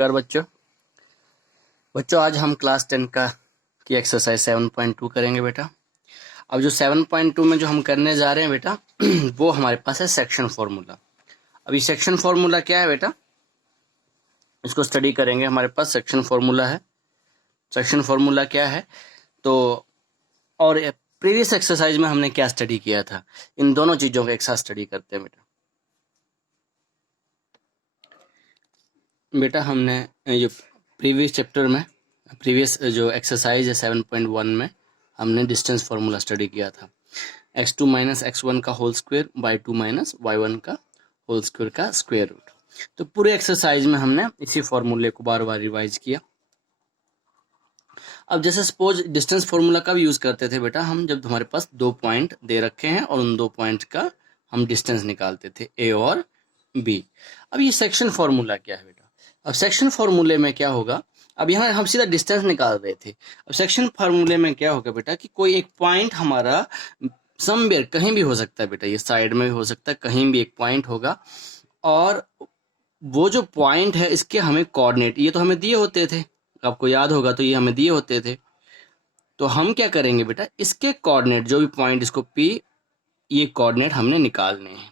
नमस्कार बच्चों आज हम क्लास 10 की एक्सरसाइज 7.2 करेंगे बेटा। अब जो 7.2 में जो हम करने जा रहे हैं बेटा वो हमारे पास है सेक्शन फॉर्मूला। अभी सेक्शन फॉर्मूला क्या है बेटा, इसको स्टडी करेंगे। हमारे पास सेक्शन फॉर्मूला है। सेक्शन फॉर्मूला क्या है तो, और प्रीवियस एक्सरसाइज में हमने क्या स्टडी किया था, इन दोनों चीजों को एक साथ स्टडी करते हैं बेटा। हमने जो प्रीवियस चैप्टर में प्रीवियस जो एक्सरसाइज है 7.1 में हमने डिस्टेंस फार्मूला स्टडी किया था। x2 माइनस x1 का whole square by 2 minus y1 का होल स्क्वायर का स्क्वायर रूट। तो पूरे एक्सरसाइज में हमने इसी फॉर्मूले को बार बार रिवाइज किया। अब जैसे सपोज डिस्टेंस फार्मूला का भी यूज करते थे बेटा हम, जब हमारे पास 2 पॉइंट दे रखे हैं और उन 2 पॉइंट का हम डिस्टेंस निकालते थे a और b। अब ये सेक्शन फार्मूला क्या है बेटा, अब सेक्शन फार्मूले में क्या होगा, अब यहाँ हम सीधा डिस्टेंस निकाल रहे थे। अब सेक्शन फार्मूले में क्या होगा बेटा कि कोई एक पॉइंट हमारा समवेयर कहीं भी हो सकता है बेटा, ये साइड में भी हो सकता है, कहीं भी एक पॉइंट होगा और वो जो पॉइंट है इसके हमें कोऑर्डिनेट, ये तो हमें दिए होते थे, आपको याद होगा तो ये हमें दिए होते थे। तो हम क्या करेंगे बेटा, इसके कोऑर्डिनेट जो भी पॉइंट इसको P, ये कोऑर्डिनेट हमने निकालने हैं,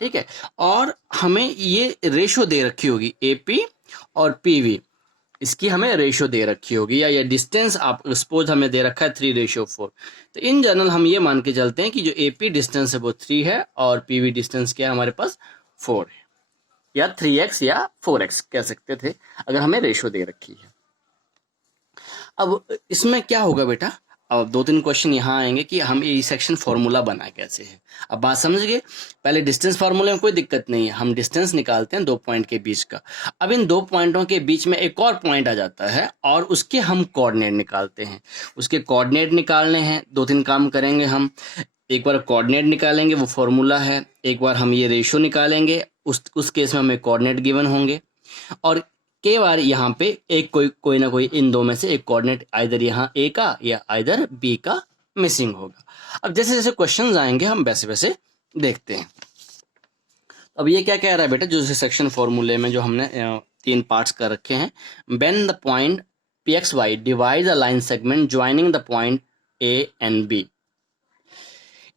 ठीक है। और हमें ये रेशो दे रखी होगी AP और PV, इसकी हमें रेशो दे रखी होगी, या ये डिस्टेंस आप सपोज हमें दे रखा है 3:4। तो इन जनरल हम ये मान के चलते हैं कि जो AP डिस्टेंस है वो 3 है और PV डिस्टेंस क्या है हमारे पास 4 है, या 3x या 4x कह सकते थे अगर हमें रेशो दे रखी है। अब इसमें क्या होगा बेटा, अब 2-3 क्वेश्चन यहाँ आएंगे कि हम ये सेक्शन फॉर्मूला बना कैसे है। अब बात समझ गए, पहले डिस्टेंस फार्मूले में कोई दिक्कत नहीं है, हम डिस्टेंस निकालते हैं 2 पॉइंट के बीच का। अब इन 2 पॉइंटों के बीच में एक और पॉइंट आ जाता है और उसके हम कोऑर्डिनेट निकालते हैं। उसके कोऑर्डिनेट निकालने हैं, 2-3 काम करेंगे हम। एक बार कोऑर्डिनेट निकालेंगे, वो फॉर्मूला है। एक बार हम ये रेशो निकालेंगे, उस केस में हमें कोऑर्डिनेट गिवन होंगे। और कई बार यहाँ पे एक कोई ना कोई इन दो में से एक कोऑर्डिनेट आइदर यहाँ A का या आइदर B का मिसिंग होगा। अब जैसे जैसे क्वेश्चंस आएंगे हम वैसे वैसे देखते हैं। अब ये क्या कह रहा है बेटा, जो सेक्शन फॉर्मूले में जो हमने 3 पार्ट्स कर रखे हैं, when the point PXY divide the line segment joining the point A and B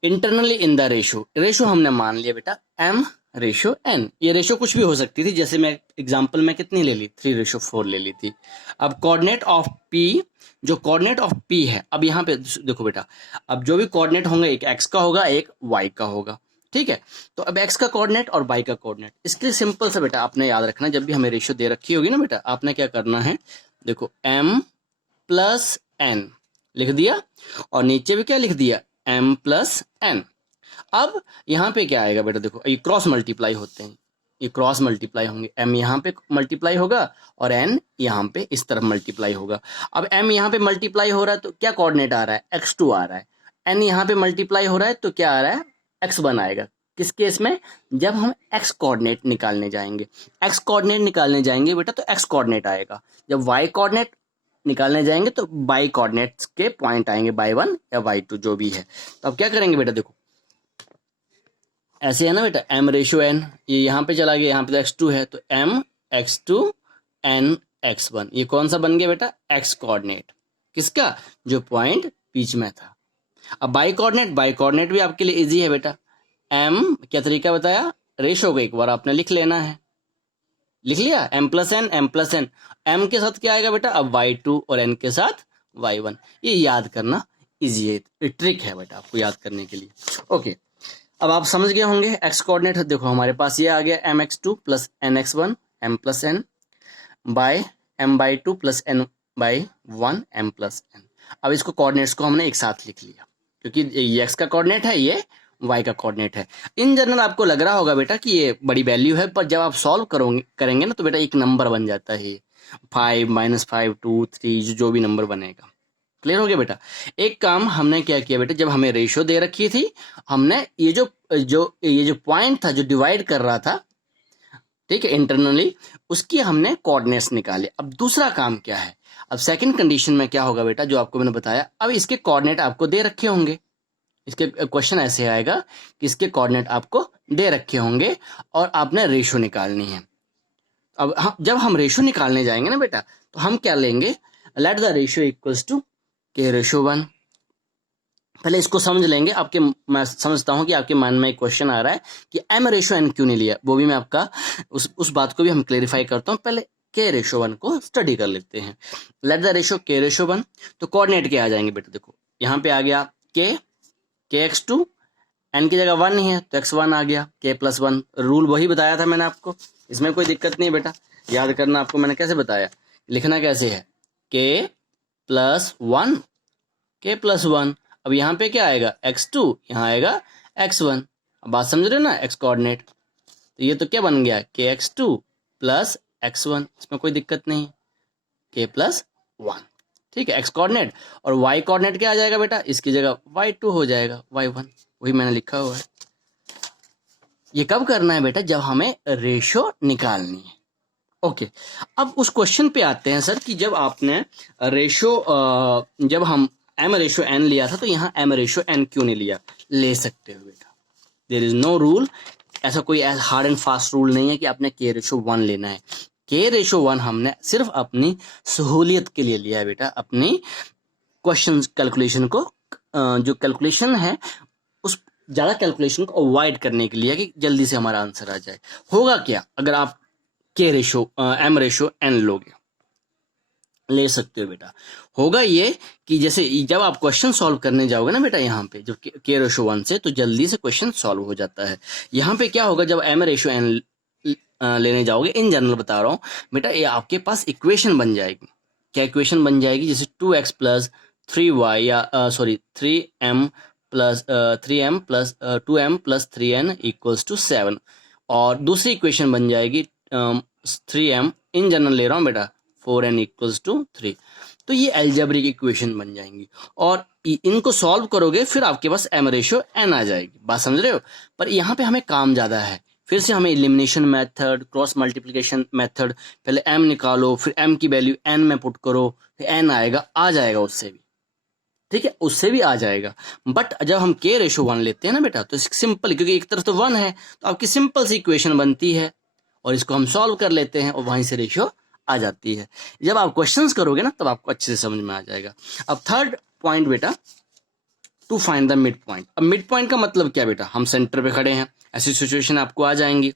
internally in the ratio हमने मान लिया बेटा M/N। ये रेशो कुछ भी हो सकती थी, जैसे मैं एग्जांपल में कितनी ले ली, 3:4 ले ली थी। अब कोऑर्डिनेट ऑफ P, जो कोऑर्डिनेट ऑफ P है, अब यहाँ पे देखो बेटा, अब जो भी कोऑर्डिनेट होंगे एक x का होगा एक y का होगा, ठीक है। तो अब x का कोऑर्डिनेट और y का कोऑर्डिनेट, इसके लिए सिंपल सा बेटा आपने याद रखना, जब भी हमें रेशो दे रखी होगी ना बेटा, आपने क्या करना है, देखो M+N लिख दिया और नीचे भी क्या लिख दिया, M+N। अब यहाँ पे क्या आएगा बेटा, देखो ये क्रॉस मल्टीप्लाई होते हैं, ये क्रॉस मल्टीप्लाई होंगे, m यहाँ पे मल्टीप्लाई होगा और n यहाँ पे इस तरफ मल्टीप्लाई होगा। अब m यहाँ पे मल्टीप्लाई हो रहा है तो क्या कोऑर्डिनेट आ रहा है, x2 आ रहा है। n यहाँ पे मल्टीप्लाई हो रहा है तो क्या आ रहा है, x1 आएगा। किस केस में, जब हम x कोऑर्डिनेट निकालने जाएंगे, x कोऑर्डिनेट निकालने जाएंगे बेटा तो x कोऑर्डिनेट आएगा। जब y कोऑर्डिनेट निकालने जाएंगे तो y कोऑर्डिनेट्स के पॉइंट आएंगे, y1 या y2 जो भी है। तो अब क्या करेंगे बेटा, देखो ऐसे है ना बेटा, M/N, ये यहाँ पे चला गया, यहाँ पे तो x2 है तो M/x2 N/x1, ये कौन सा बन गया बेटा, x कोऑर्डिनेट, किसका, जो पॉइंट बीच में था। अब बाई कोऑर्डिनेट भी आपके लिए इजी है बेटा। M क्या तरीका बताया, रेशो को एक बार आपने लिख लेना है, लिख लिया, M+N M+N, M के साथ क्या आएगा बेटा, अब y2 और N के साथ y1। ये याद करना इजी है, ट्रिक है बेटा आपको याद करने के लिए। ओके, अब आप समझ गए होंगे x कोऑर्डिनेट, देखो हमारे पास ये आ गया MX2 + NX1 M+N bye M/2 + N/1 M+N। अब इसको कोऑर्डिनेट्स को हमने एक साथ लिख लिया, क्योंकि ये x का कोऑर्डिनेट है, ये y का कोऑर्डिनेट है। इन जनरल आपको लग रहा होगा बेटा कि ये बड़ी वैल्यू है, पर जब आप सॉल्व करेंगे ना तो बेटा एक नंबर बन जाता है, 5 -5 2 3 जो भी नंबर बनेगा। क्लियर हो गया बेटा। एक काम हमने क्या किया बेटा, जब हमें रेशो दे रखी थी, हमने ये जो पॉइंट था जो डिवाइड कर रहा था, ठीक है, इंटरनली, उसकी हमने कोऑर्डिनेट्स निकाले। अब दूसरा काम क्या है, अब सेकंड कंडीशन में क्या होगा बेटा, जो आपको मैंने बताया, अब इसके कोऑर्डिनेट आपको दे रखे होंगे। इसके क्वेश्चन ऐसे आएगा कि इसके कोऑर्डिनेट आपको दे रखे होंगे और आपने रेशो निकालनी है। अब जब हम रेशो निकालने जाएंगे ना बेटा, तो हम क्या लेंगे, let the ratio equals to k/1। पहले इसको समझ लेंगे। मैं समझता हूं कि आपके मन में एक क्वेश्चन आ रहा है कि m/n क्यों नहीं लिया, वो भी मैं आपका उस बात को भी हम क्लेरिफाई करता हूं। पहले k/1 को स्टडी कर लेते हैं। लेट द रेशियो k/1, तो कोऑर्डिनेट क्या आ जाएंगे बेटा, देखो यहाँ पे आ गया kx2, n की जगह 1 ही है तो x1 आ गया, k+1। रूल वही बताया था मैंने आपको, इसमें कोई दिक्कत नहीं है बेटा, याद करना आपको मैंने कैसे बताया। लिखना कैसे है, k+1, k+1। अब यहाँ पे क्या आएगा, x2, यहाँ आएगा x1। अब बात समझ रहे हो ना, x कोऑर्डिनेट। तो ये तो क्या बन गया, kx2 प्लस x1, इसमें कोई दिक्कत नहीं, k+1। ठीक है, x कोऑर्डिनेट। और y कोऑर्डिनेट क्या आ जाएगा बेटा, इसकी जगह y2 हो जाएगा, y1, वही मैंने लिखा हुआ है। ये कब करना है बेटा, जब हमें रेशो निकालनी है। ओके, अब उस क्वेश्चन पे आते हैं सर कि जब आपने रेशो जब हम m/n लिया था, तो यहाँ m/n क्यों नहीं लिया। ले सकते हो बेटा, देयर इज नो रूल, ऐसा कोई हार्ड एंड फास्ट रूल नहीं है कि आपने k/1 लेना है। k/1 हमने सिर्फ अपनी सहूलियत के लिए लिया है बेटा, अपनी क्वेश्चन कैलकुलेशन को, जो कैलकुलेशन है उस ज़्यादा कैलकुलेशन को अवॉइड करने के लिए, कि जल्दी से हमारा आंसर आ जाए। होगा क्या अगर आप m/n लोगे, ले सकते हो बेटा। होगा ये कि जैसे जब आप क्वेश्चन सॉल्व करने जाओगे ना बेटा, यहाँ पे जब k/1 से, तो जल्दी से क्वेश्चन सॉल्व हो जाता है। यहाँ पे क्या होगा, जब m/n लेने जाओगे, इन जनरल बता रहा हूँ बेटा, ये आपके पास इक्वेशन बन जाएगी। क्या इक्वेशन बन जाएगी, जैसे 2x प्लस 3y या 3m plus 2m plus 3n equals to 7। और दूसरी इक्वेशन बन जाएगी 3m, इन जनरल ले रहा हूँ बेटा, 4n इक्वल्स टू 3। तो ये अलजेब्रिक इक्वेशन बन जाएंगी, और इनको सॉल्व करोगे फिर आपके पास m/n आ जाएगी। बात समझ रहे हो। पर यहाँ पे हमें काम ज़्यादा है, फिर से हमें elimination method, cross multiplication method, पहले m निकालो, फिर m की वैल्यू n में पुट करो, फिर n आएगा, आ जाएगा उससे भी, ठीक है, उससे भी आ जाएगा। बट जब हम k/1 लेते हैं ना बेटा, तो सिंपल, क्योंकि एक तरफ तो 1 है, तो आपकी सिंपल सी इक्वेशन बनती है, और इसको हम सॉल्व कर लेते हैं, और वहीं से रेशियो आ जाती है। जब आप क्वेश्चंस करोगे ना, तब आपको अच्छे से समझ में आ जाएगा। अब थर्ड पॉइंट बेटा, to find the mid point. अब मिड पॉइंट का मतलब क्या बेटा, हम सेंटर पे खड़े हैं, ऐसी सिचुएशन आपको आ जाएंगी।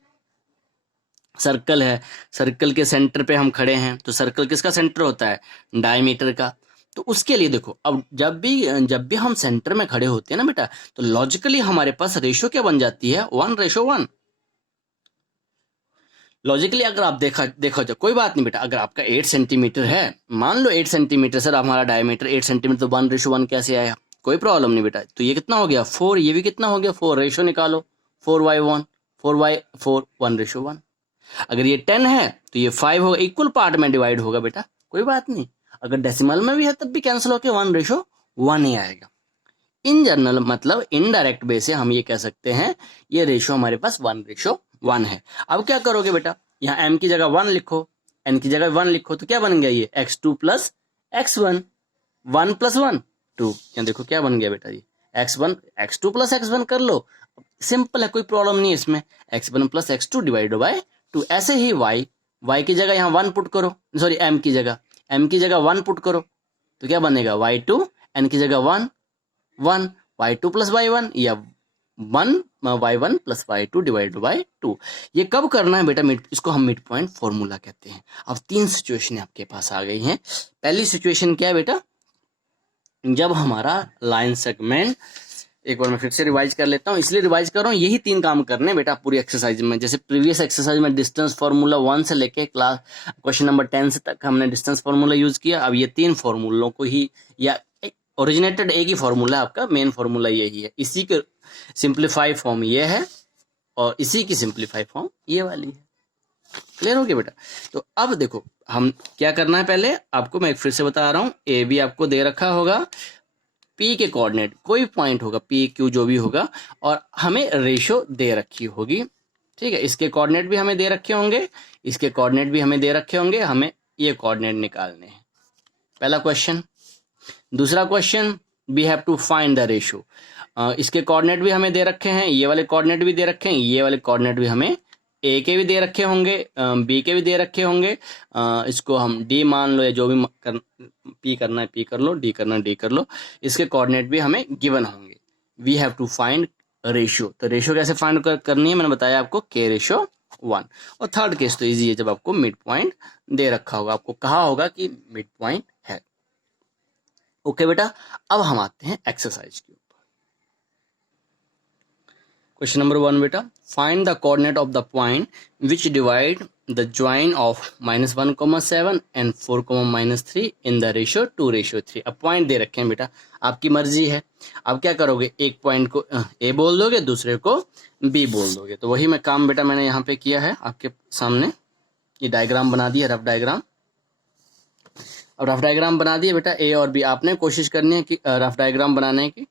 सर्कल है, सर्कल के सेंटर पे हम खड़े हैं, तो सर्कल किसका सेंटर होता है, डायमीटर का। तो उसके लिए देखो, अब जब भी हम सेंटर में खड़े होते हैं ना बेटा, तो लॉजिकली हमारे पास रेशियो क्या बन जाती है, 1/1। लॉजिकली अगर आप देखो जाए, कोई बात नहीं बेटा, अगर आपका 8 सेंटीमीटर है, मान लो 8 सेंटीमीटर सर हमारा डायमीटर 8 सेंटीमीटर, तो 1/1 कैसे आया, कोई प्रॉब्लम नहीं बेटा। तो ये कितना हो गया 4, ये भी कितना हो गया 4, रेशियो निकालो, 4/1, 4/4, 1/1। अगर ये 10 है तो ये 5 होगा, इक्वल पार्ट में डिवाइड होगा बेटा, कोई बात नहीं। अगर डेसिमल में भी है तब भी कैंसिल होकर 1/1 ही आएगा। इन जनरल मतलब इनडायरेक्ट वे से हम ये कह सकते हैं, ये रेशियो हमारे पास 1/1 है। अब क्या करोगे बेटा, यहाँ m की जगह 1 लिखो, n की जगह 1 लिखो, तो क्या बन गया ये x2 प्लस x1, 1 प्लस 1 2। यहाँ देखो क्या बन गया बेटा, ये x2 प्लस x1 कर लो, सिंपल है, कोई प्रॉब्लम नहीं है इसमें, x1 plus x2 divide by 2। ऐसे ही y की जगह यहाँ 1 पुट करो, सॉरी m की जगह 1 पुट करो, तो क्या बनेगा y2, n की जगह 1 y2 प्लस y1, या 1 y1 plus y2 divide by 2। ये कब करना है बेटा, इसको हम मिड पॉइंट फॉर्मूला कहते हैं। अब 3 सिचुएशन आपके पास आ गई हैं। पहली सिचुएशन क्या है बेटा, जब हमारा लाइन सेगमेंट, एक बार मैं फिर से रिवाइज कर लेता हूँ, इसलिए रिवाइज कर रहा हूँ, यही 3 काम करने बेटा पूरी एक्सरसाइज में। जैसे प्रीवियस एक्सरसाइज में डिस्टेंस फार्मूला 1 से लेके क्लास क्वेश्चन नंबर 10 से तक हमने डिस्टेंस फार्मूला यूज किया। अब ये 3 फार्मूलों को ही, या ओरिजिनेटेड एक ही फार्मूला, आपका मेन फार्मूला यही है, इसी के सिंप्लीफाई फॉर्म ये है, और इसी की सिंप्लीफाई फॉर्म ये वाली है। क्लियर हो गया बेटा। तो अब देखो हम क्या करना है, पहले आपको मैं फिर से बता रहा हूँ, ए बी आपको दे रखा होगा, पी के कोऑर्डिनेट कोई पॉइंट होगा, पी क्यू जो भी होगा, और हमें रेशो दे रखी होगी, ठीक है। इसके कोऑर्डिनेट भी हमें दे रखे होंगे, इसके कोऑर्डिनेट भी हमें दे रखे होंगे, हमें ये कोऑर्डिनेट निकालने हैं, पहला क्वेश्चन। दूसरा question, we have to find the ratio. इसके कोऑर्डिनेट भी हमें दे रखे हैं, ये वाले कोऑर्डिनेट भी दे रखे हैं, ये वाले कोऑर्डिनेट भी हमें ए के भी दे रखे होंगे, बी के भी दे रखे होंगे, इसको हम डी मान लो, या जो भी पी करना है पी कर लो, डी करना है डी कर लो, इसके कोऑर्डिनेट भी हमें गिवन होंगे। We have to find ratio. तो रेशियो कैसे फाइंड करनी है, मैंने बताया आपको, के रेशियो 1। और थर्ड केस तो इजी है, जब आपको मिड पॉइंट दे रखा होगा, आपको कहा होगा कि मिड पॉइंट है। ओके बेटा, अब हम आते हैं एक्सरसाइज के ऊपर। क्वेश्चन नंबर 1 बेटा, find the coordinate of the point which divide the join of -1,7 and 4,-3 in the ratio 2:3। अब पॉइंट दे रखे हैं बेटा, आपकी मर्जी है, आप क्या करोगे, एक पॉइंट को ए बोल दोगे, दूसरे को बी बोल दोगे। तो वही मैं काम बेटा मैंने यहाँ पे किया है आपके सामने, ये डायग्राम बना दिया, रफ डायग्राम। अब रफ डायग्राम बना दिए बेटा, ए और बी आपने कोशिश करनी है कि रफ डायग्राम बनाने की।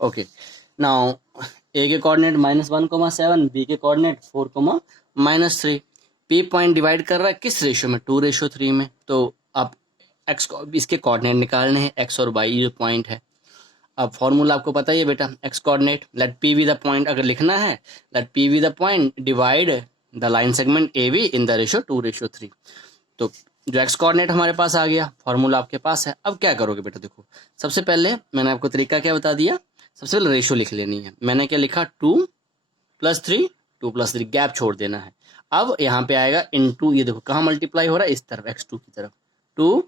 ओके, नाउ ए के कोऑर्डिनेट -1,7, बी के कोऑर्डिनेट 4,-3। पी पॉइंट डिवाइड कर रहा है किस रेशियो में, 2:3 में। तो आप एक्स इसके कोऑर्डिनेट निकालने हैं, एक्स और वाई जो पॉइंट है। अब फॉर्मूला आपको पता ही है बेटा, x coordinate let P be the point, अगर लिखना है let P be the point divide the line segment A B in the ratio 2:3। तो जो एक्स कोऑर्डिनेट हमारे पास आ गया, फॉर्मूला आपके पास है। अब क्या करोगे बेटा, देखो सबसे पहले मैंने आपको तरीका क्या बता दिया, सबसे पहले रेशियो लिख लेनी है। मैंने क्या लिखा, 2+3, 2+3, गैप छोड़ देना है। अब यहाँ पे आएगा इनटू, ये देखो कहाँ मल्टीप्लाई हो रहा है, इस तरफ x2 की तरफ, 2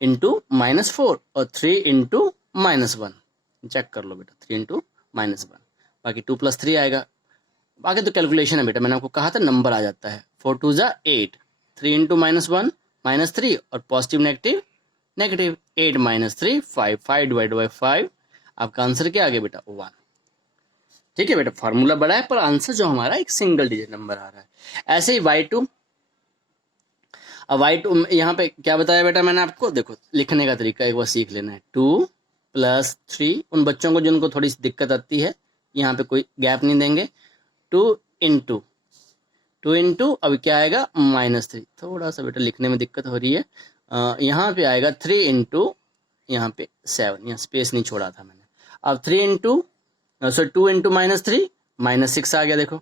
इंटू -4 और 3 इंटू -1, चेक कर लो बेटा, 3 इंटू -1, बाकी 2+3 आएगा। बाकी तो कैलकुलेशन है बेटा, मैंने आपको कहा था नंबर आ जाता है, 4 2 ज़ा 8, 3 इंटू -1 -3 और positive negative negative, 8 -3 5, 5 divide by 5, आपका आंसर क्या आ गया बेटा, 1। ठीक है बेटा, फार्मूला बड़ा है पर आंसर जो हमारा एक सिंगल डिजिट नंबर आ रहा है। ऐसे ही y2, अब y2 यहाँ पे क्या बताया बेटा मैंने आपको, देखो लिखने का तरीका एक बार सीख लेना है, 2+3, उन बच्चों को जिनको थोड़ी सी दिक्कत आती है, यहाँ पे कोई गैप नहीं देंगे, 2 इंटू अब क्या आएगा, -3, थोड़ा सा बेटा लिखने में दिक्कत हो रही है, यहाँ पे आएगा 3 इंटू, यहाँ पे 7, यहाँ स्पेस नहीं छोड़ा था मैंने। अब 2 इंटू -3 -6 आ गया, देखो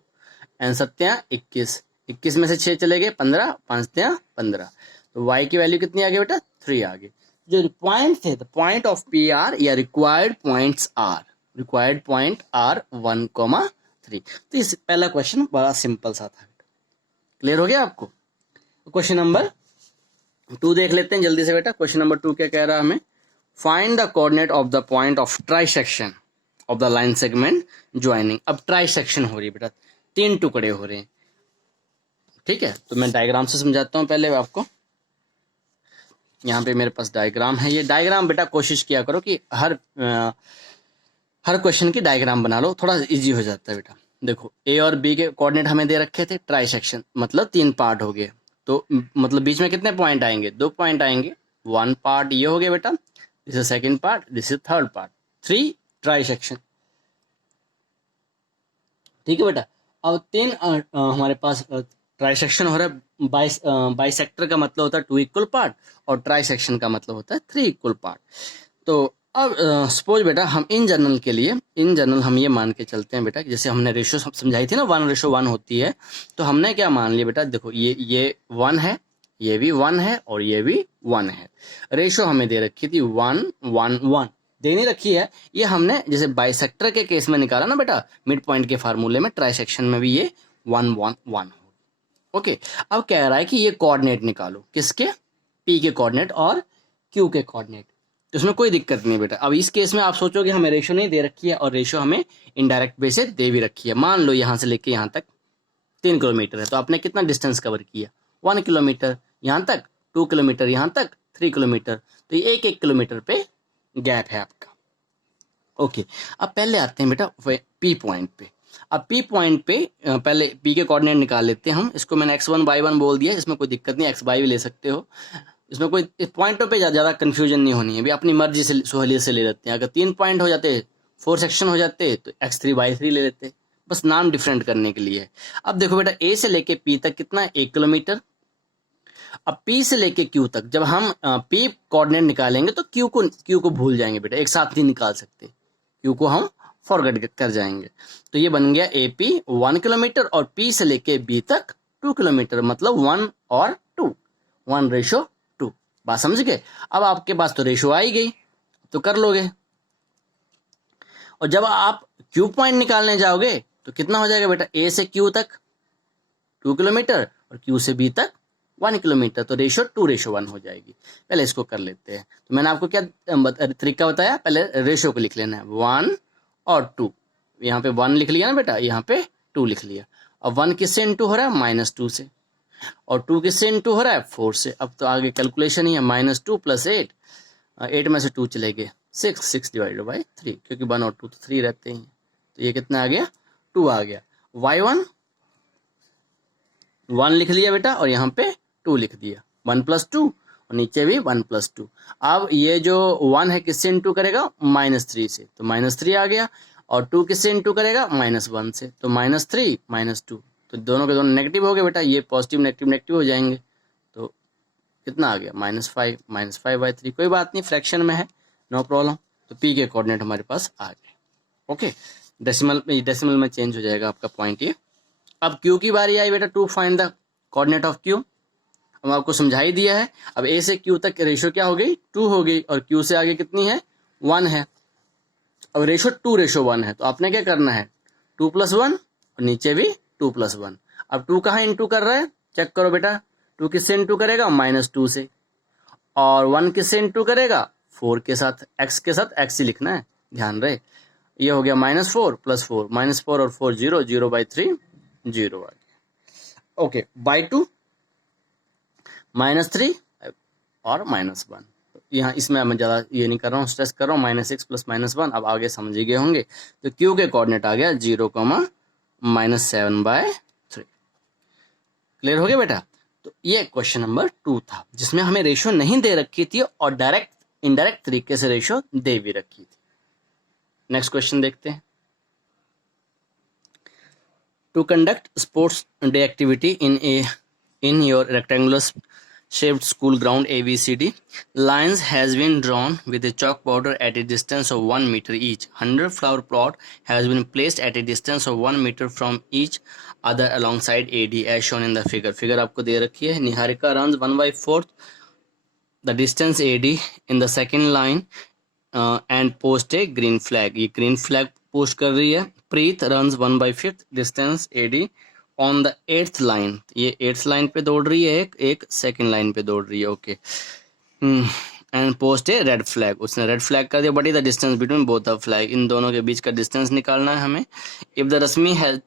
आंसर 21, 21 में से 6 चले गए, 15, 5 15, तो y की वैल्यू कितनी आ गई बेटा, 3 आ गई। जो पॉइंट थे, the point of P R या रिक्वायर्ड पॉइंट आर 1,3। तो इस पहला क्वेश्चन बड़ा सिंपल सा था, क्लियर हो गया आपको। क्वेश्चन नंबर 2 देख लेते हैं जल्दी से बेटा। क्वेश्चन नंबर 2 क्या कह रहा है हमें, find the coordinate of the point of trisection of the line segment joining. अब ट्राइसेक्शन हो रही है बेटा, 3 टुकड़े हो रहे हैं, ठीक है। तो मैं डायग्राम से समझाता हूँ पहले आपको। यहाँ पे मेरे पास डायग्राम है, ये डायग्राम बेटा कोशिश किया करो कि हर क्वेश्चन की डायग्राम बना लो, थोड़ा इजी हो जाता है बेटा। देखो ए और बी के कोऑर्डिनेट हमें दे रखे थे, ट्राइसेक्शन मतलब 3 पार्ट हो गए, तो मतलब बीच में कितने पॉइंट आएंगे, 2 पॉइंट आएंगे। 1 पार्ट ये हो गया बेटा, this is second part, this is third part, 3 trisection, ठीक है बेटा। अब 3 हमारे पास ट्राइसेक्शन हो रहा है, बाइसेक्टर का मतलब होता है 2 इक्वल पार्ट और ट्राइसेक्शन का मतलब होता है 3 इक्वल पार्ट। तो अब सपोज बेटा हम इन जनरल हम ये मान के चलते हैं बेटा, जैसे हमने रेशियो समझाई थी ना, 1:1 होती है, तो हमने क्या मान लिया बेटा, देखो ये 1 है, ये भी 1 है और ये भी 1 है। रेशियो हमें दे रखी थी 1 1 1, देनी रखी है। ये हमने जैसे बाइसेक्टर के केस में निकाला ना बेटा, मिड पॉइंट के फार्मूले में, ट्राइसेक्शन में भी ये 1 1 1 हो। ओके, अब कह रहा है कि ये कोऑर्डिनेट निकालो, किसके, पी के कोऑर्डिनेट और क्यू के कोऑर्डिनेट। तो इसमें कोई दिक्कत नहीं बेटा। अब इस केस में आप सोचोगे हमें रेशियो नहीं दे रखी है, और रेशियो हमें इनडायरेक्ट वे से दे भी रखी है। मान लो यहाँ से लेके यहाँ तक 3 किलोमीटर है, तो आपने कितना डिस्टेंस कवर किया, 1 किलोमीटर, यहाँ तक 2 किलोमीटर, यहाँ तक 3 किलोमीटर, तो ये 1 किलोमीटर पे गैप है आपका। ओके, अब पहले आते हैं बेटा पी पॉइंट पे। अब पी पॉइंट पे पहले पी के कोऑर्डिनेट निकाल लेते हैं हम। इसको मैंने x1 y1 बोल दिया, इसमें कोई दिक्कत नहीं, x y भी ले सकते हो, इसमें कोई पॉइंटों पे ज़्यादा कन्फ्यूजन नहीं होनी है, भी अपनी मर्जी से सहूलियत से ले लेते हैं। अगर 3 पॉइंट हो जाते, 4 सेक्शन हो जाते, तो x3 y3 ले लेते, बस नाम डिफरेंट करने के लिए। अब देखो बेटा, ए से लेके पी तक कितना है, 1 किलोमीटर। अब पी से लेके क्यू तक जब हम पी कोऑर्डिनेट निकालेंगे तो क्यू को भूल जाएंगे बेटा, एक साथ नहीं निकाल सकते, क्यू को हम फॉरगेट कर जाएंगे। तो ये बन गया AP 1 किलोमीटर और P से लेके B तक 2 किलोमीटर, मतलब 1 और 2, 1:2। बात समझ गए? अब आपके पास तो रेशो आ ही गई, तो कर लोगे। और जब आप Q पॉइंट निकालने जाओगे तो कितना हो जाएगा बेटा? A से Q तक 2 किलोमीटर और Q से B तक 1 किलोमीटर, तो रेशो 2:1 हो जाएगी। पहले इसको कर लेते हैं। तो मैंने आपको क्या तरीका बताया? पहले रेशो को लिख लेना है, 1 और 2। यहाँ पे 1 लिख लिया ना बेटा, यहाँ पे 2 लिख लिया। अब 1 किससे इंटू हो रहा है? -2 से, और 2 किससे इंटू हो रहा है? 4 से। अब तो आगे कैलकुलेशन ही है, -2 + 8, 8 में से 2 चले गए, 6 /3, क्योंकि 1 और 2 तो 3 रहते हैं। तो ये कितना आ गया? 2 आ गया। y1 1 लिख लिया बेटा, और यहाँ पे 2 लिख दिया, 1 + 2, और नीचे भी 1 + 2। अब ये जो 1 है किससे इंटू करेगा? -3 से, तो -3 आ गया, और 2 किससे इंटू करेगा? -1 से, तो -3 -2, तो दोनों के दोनों नेगेटिव हो गए बेटा, ये पॉजिटिव नेगेटिव नेगेटिव हो जाएंगे। तो कितना आ गया? -5 कोई बात नहीं, फ्रैक्शन में है, नो प्रॉब्लम। तो P के कोऑर्डिनेट हमारे पास आ गए। ओके, डेसिमल में चेंज हो जाएगा आपका पॉइंट ये। अब Q की बारी आई बेटा, to find the coordinate of Q। हम आपको समझा ही दिया है। अब A से Q तक रेशो क्या हो गई? 2 हो गई, और Q से आगे कितनी है? 1 है। अब रेशो 2:1 है, तो आपने क्या करना है? 2 + 1, और नीचे भी 2 + 1। अब 2 कहाँ इंटू कर रहा है? चेक करो बेटा, 2 किससे इंटू करेगा? -2 से, और 1 किससे इंटू करेगा? 4 के साथ, x के साथ x ही लिखना है, ध्यान रहे। ये हो गया -4 + 4, -4 और 4 0, 0/3 0 आ गया। ओके, /2 -3 और -1। यहाँ इसमें मैं ज़्यादा ये नहीं कर रहा हूँ, स्ट्रेस कर रहा हूँ, -6 + -1। अब आगे समझ ही गए होंगे। तो Q के कोऑर्डिनेट आ गया 0, -7/3। क्लियर हो गया बेटा? तो ये क्वेश्चन नंबर 2 था, जिसमें हमें रेशो नहीं दे रखी थी और डायरेक्ट इनडायरेक्ट तरीके से रेशो दे भी रखी थी। नेक्स्ट क्वेश्चन देखते हैं। To conduct sports day activity in your rectangular shaped school ground ABCD, lines has been drawn with a chalk powder at a distance of 1 meter each. 100 flower plot has been placed at a distance of 1 meter from each other alongside AD as shown in the figure. Figure आपको दे रखी है। Niharika runs 1/4 the distance AD in the second line and post a green flag. ये green flag post कर रही है। प्रीत runs 1/5 distance AD on the 8th line, ये 8th line पे दौड़ रही है, एक सेकंड लाइन पे दौड़ रही है। Okay, and post a red flag, उसने रेड फ्लैग कर दिया। But is the distance between both the flag, इन दोनों के बीच का डिस्टेंस निकालना है हमें। If the Rashmi has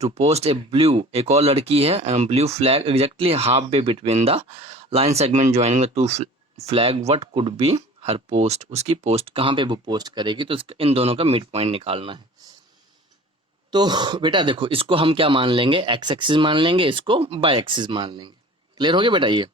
to post a blue, एक और लड़की है, blue flag exactly half way between the line segment joining the 2 flag, what could be her post, उसकी पोस्ट कहाँ पे वो पोस्ट करेगी? तो इन दोनों का मिड पॉइंट निकालना है। तो बेटा देखो, इसको हम क्या मान लेंगे? एक्स एक्सिस मान लेंगे, इसको बाय एक्सिस मान लेंगे। क्लियर हो गया बेटा? ये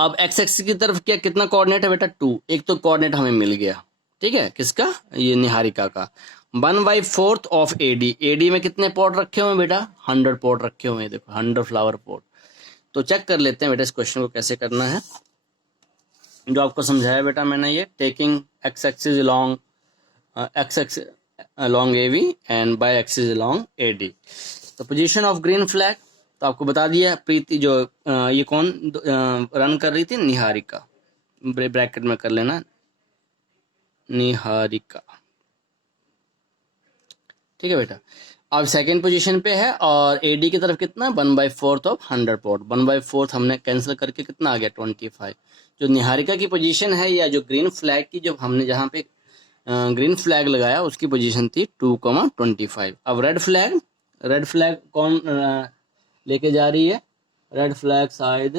अब एक्स एक्सिस की तरफ क्या कितना कोऑर्डिनेट है बेटा? 2। एक तो कोऑर्डिनेट हमें मिल गया, ठीक है, किसका? ये निहारिका का। 1/4 ऑफ AD, AD में कितने पॉट रखे हुए हैं बेटा? 100 पॉट रखे हुए हैं, देखो 100 फ्लावर पॉट। तो चेक कर लेते हैं बेटा इस क्वेश्चन को कैसे करना है, जो आपको समझाया बेटा मैंने। ये taking x axis along AV and y axis along AD. तो पोजीशन ऑफ ग्रीन फ्लैग तो आपको बता दिया। प्रीति जो ये कौन रन कर रही थी? निहारिका, ब्रैकेट में कर लेना, निहारिका, ठीक है बेटा। अब सेकंड पोजीशन पे है, और AD की तरफ कितना? 1/4 ऑफ 100 पॉट। 1/4 हमने कैंसिल करके कितना आ गया? 25। जो निहारिका की पोजीशन है, या जो ग्रीन फ्लैग की, जो हमने जहाँ पे ग्रीन फ्लैग लगाया, उसकी पोजीशन थी 2,25। अब रेड फ्लैग कौन लेके जा रही है? रेड फ्लैग शायद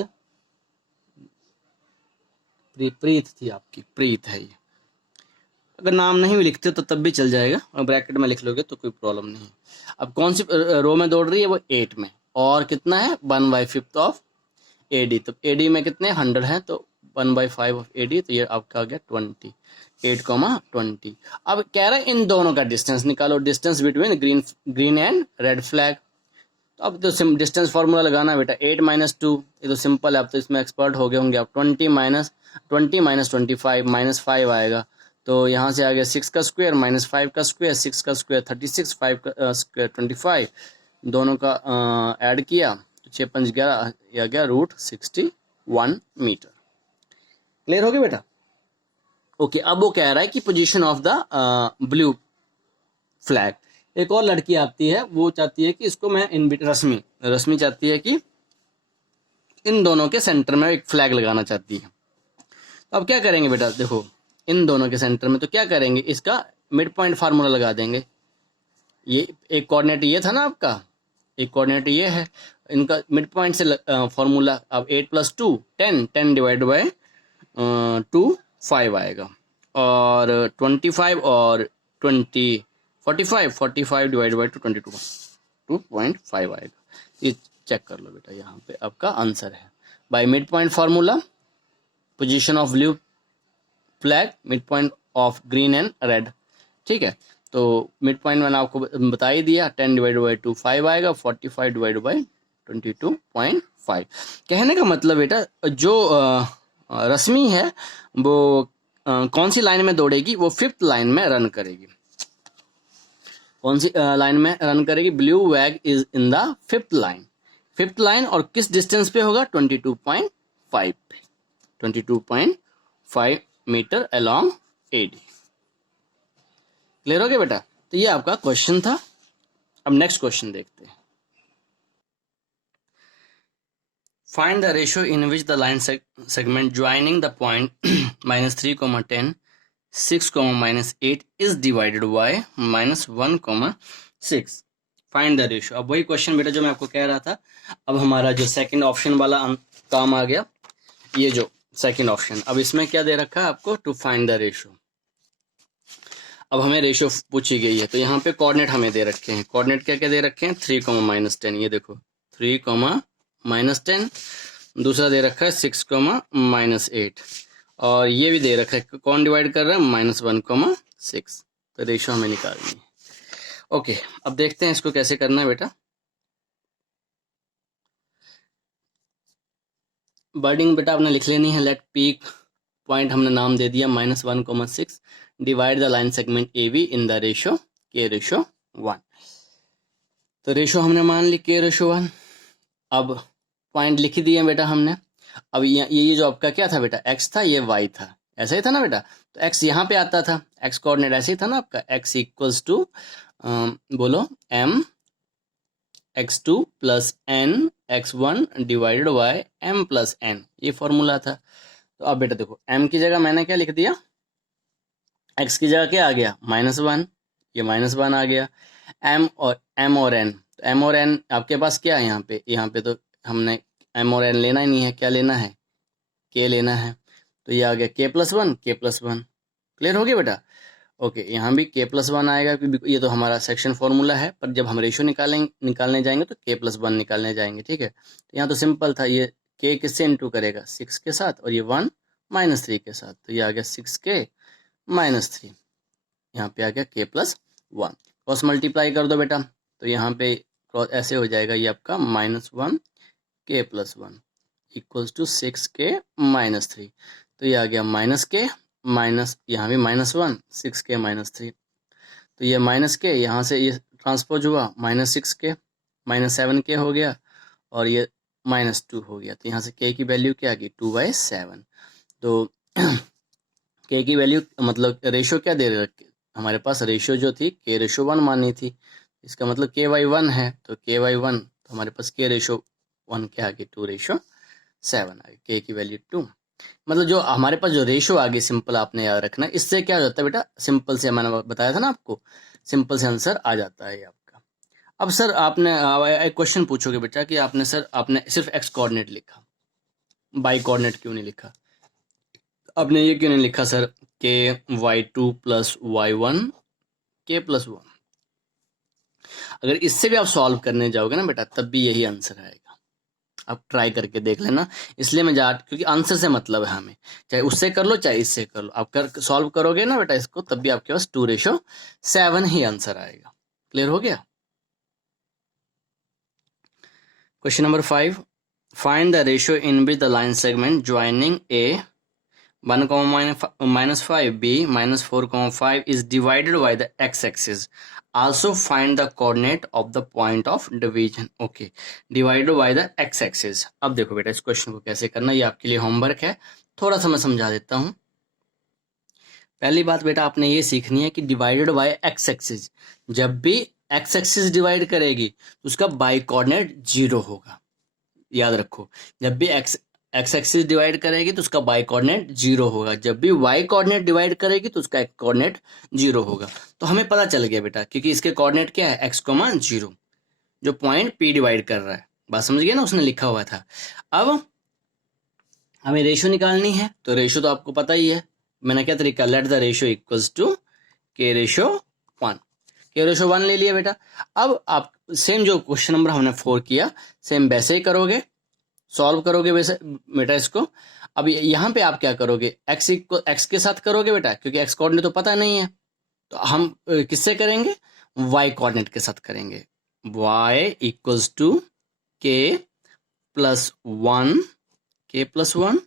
प्रीत थी आपकी, प्रीत है ये। अगर नाम नहीं भी लिखते तो तब भी चल जाएगा, और ब्रैकेट में लिख लोगे तो कोई प्रॉब्लम नहीं है। अब कौन सी रो में दौड़ रही है? वो 8 में, और कितना है? 1/5 ऑफ AD। तो AD में कितने? 100 है, तो 1/5 ऑफ AD, तो ये आपका आ गया 20, 8,20। अब कह रहा है इन दोनों का डिस्टेंस निकालो, distance between green and red flag. तो अब तो डिस्टेंस फार्मूला लगाना है बेटा, 8 - 2, ये तो सिंपल है, अब तो इसमें एक्सपर्ट हो गए होंगे आप। 20 - 25 -5 आएगा, तो यहाँ से आ गया 6 का स्क्वायर माइनस 5 का स्क्वायर, 6 का स्क्वायर 36, 5 का स्क्वायर 25, दोनों का ऐड किया तो 6 5 11, यह गया √61 मीटर। क्लियर हो गया बेटा? ओके, अब वो कह रहा है कि position of the blue flag. एक और लड़की आती है, वो चाहती है कि इसको मैं रश्मि चाहती है कि इन दोनों के सेंटर में एक फ्लैग लगाना चाहती है। तो अब क्या करेंगे बेटा? देखो, इन दोनों के सेंटर में तो क्या करेंगे, इसका मिड पॉइंट फार्मूला लगा देंगे। ये एक कोऑर्डिनेट ये था ना आपका, एक कोऑर्डिनेट ये है, इनका मिड पॉइंट से फॉर्मूला। अब 8 + 2 10, 10 डिवाइड बाय 2 5 आएगा, और 25 और 20 45 डिवाइड बाय 2 2.5 आएगा। ये चेक कर लो बेटा, यहाँ पे आपका आंसर है by mid point formula, position of blue flag, mid point of green and red. ठीक है, तो मिड पॉइंट मैंने आपको बता ही दिया, 10 डिवाइड बाई 2 5 आएगा, 45 डिवाइड बाई 22.5। कहने का मतलब बेटा, जो रश्मि है वो कौन सी लाइन में दौड़ेगी? वो 5th लाइन में रन करेगी। कौन सी लाइन में रन करेगी? ब्लू वैग is in the 5th line. 5th line, और किस डिस्टेंस पे होगा? 22.5 पे, 22.5 मीटर अलोंग AD। क्लियर हो गया बेटा? तो ये आपका क्वेश्चन था। अब नेक्स्ट क्वेश्चन देखते हैं। Find the ratio in which the line segment joining the point -3, -10, 6, -8 is divided by -1, 6। Find the ratio. अब वही क्वेश्चन बेटा जो मैं आपको कह रहा था, अब हमारा जो सेकंड ऑप्शन वाला काम आ गया, ये जो सेकंड ऑप्शन, अब इसमें क्या दे रखा है आपको? To find the ratio. अब हमें रेशियो पूछी गई है, तो यहाँ पे कोऑर्डिनेट हमें दे रखे हैं। कोऑर्डिनेट क्या क्या दे रखे हैं? 3, -10, ये देखो 3, -10। दूसरा दे रखा है 6, -8, और ये भी दे रखा है, कौन डिवाइड कर रहा है? -1, 6। तो रेशियो हमें निकालनी है। ओके, अब देखते हैं इसको कैसे करना है बेटा। वर्डिंग बेटा आपने लिख लेनी है। लेट पीक पॉइंट हमने नाम दे दिया -1, 6, divide the line segment AB in the ratio K/1। तो रेशियो हमने मान ली K/1। अब पॉइंट लिख दिए बेटा हमने। अब ये जो आपका क्या था बेटा? x था, ये y था, ऐसा ही था ना बेटा? तो x यहाँ पे आता था, x कोऑर्डिनेट ऐसे ही था ना आपका, x इक्वल्स टू बोलो m x2 + n x1 divided by m + n, ये फॉर्मूला था। तो अब बेटा देखो, m की जगह मैंने क्या लिख दिया? x की जगह क्या आ गया? -1, ये -1 आ गया। m और n, तो m और n आपके पास क्या है यहाँ पे तो हमने m और n लेना ही नहीं है, क्या लेना है? k लेना है। तो ये आ गया k+1, k+1। क्लियर हो गया बेटा? ओके, यहाँ भी k+1 आएगा, क्योंकि ये तो हमारा सेक्शन फॉर्मूला है, पर जब हम रेशियो निकालने जाएंगे तो k+1 निकालने जाएंगे। ठीक है, तो यहाँ तो सिंपल था, ये k किससे इंटू करेगा? 6 के साथ, और ये 1 -3 के साथ, तो ये आ गया 6k -3। यहाँ पे आ गया k+1। क्रॉस मल्टीप्लाई कर दो बेटा, तो यहाँ पे ऐसे हो जाएगा, ये आपका -1 k+1 इक्वल्स टू 6k -3। तो ये आ गया -k माइनस, यहाँ भी -1 6k -3, तो ये -k यहाँ से ये ट्रांसपोज हुआ, -6k -7k हो गया, और ये -2 हो गया। तो यहाँ से k की वैल्यू क्या आ गई? 2/7। तो k की वैल्यू मतलब रेशियो क्या दे रखे हमारे पास? रेशियो जो थी K/1 मानी थी, इसका मतलब k/1 है, तो k/1, तो हमारे पास K/1 क्या आ गई? 2/7 आ गई। k की वैल्यू 2, मतलब जो हमारे पास जो रेशियो आ गई, सिंपल आपने याद रखना। इससे क्या हो जाता है बेटा? सिंपल से मैंने बताया था ना आपको, सिंपल से आंसर आ जाता है आपका। अब सर आपने एक क्वेश्चन पूछोगे बेटा कि आपने सिर्फ x कोऑर्डिनेट लिखा, y कोऑर्डिनेट क्यों नहीं लिखा? आपने ये क्यों नहीं लिखा सर KY2 + Y1 K+1? अगर इससे भी आप सॉल्व करने जाओगे ना बेटा, तब भी यही आंसर आएगा। आप ट्राई करके देख लेना। इसलिए मैं क्योंकि आंसर से मतलब है हमें, चाहे उससे कर लो चाहे इससे कर लो, आप सॉल्व करोगे ना बेटा इसको, तब भी आपके पास 2/7 ही आंसर आएगा। क्लियर हो गया? Question number 5, find the ratio in which the line segment joining A 1, -5 b -4, 5 is divided by the x-axis. Also find the coordinate of the point of division. Okay, divided by the x-axis. अब देखो बेटा इस question को कैसे करना, ये आपके लिए होमवर्क है, थोड़ा सा मैं समझा देता हूँ। पहली बात बेटा आपने ये सीखनी है कि डिवाइडेड बाय एक्स एक्सिस, जब भी एक्स एक्सिस डिवाइड करेगी तो उसका बाई कोऑर्डिनेट 0 होगा। याद रखो, जब भी एक्स एक्सिस डिवाइड करेगी तो उसका बाई कोऑर्डिनेट 0 होगा, जब भी वाई कोऑर्डिनेट डिवाइड करेगी तो उसका कोऑर्डिनेट 0 होगा। तो हमें पता चल गया बेटा, क्योंकि इसके कोऑर्डिनेट क्या है, x,0, जो पॉइंट P डिवाइड कर रहा है। बात समझ गए ना, उसने लिखा हुआ था। अब हमें रेशो निकालनी है, तो रेशो तो आपको पता ही है, मैंने क्या तरीका, let the ratio equals to K ratio 1, K ratio 1 ले लिया बेटा। अब आप सेम जो क्वेश्चन नंबर हमने 4 किया, सेम वैसे ही करोगे, सॉल्व करोगे वैसे बेटा इसको। अब यहाँ पे आप क्या करोगे, x के साथ करोगे बेटा, क्योंकि x कोऑर्डिनेट तो पता नहीं है, तो हम किससे करेंगे, y कोऑर्डिनेट के साथ करेंगे। y equals to k plus 1, k plus 1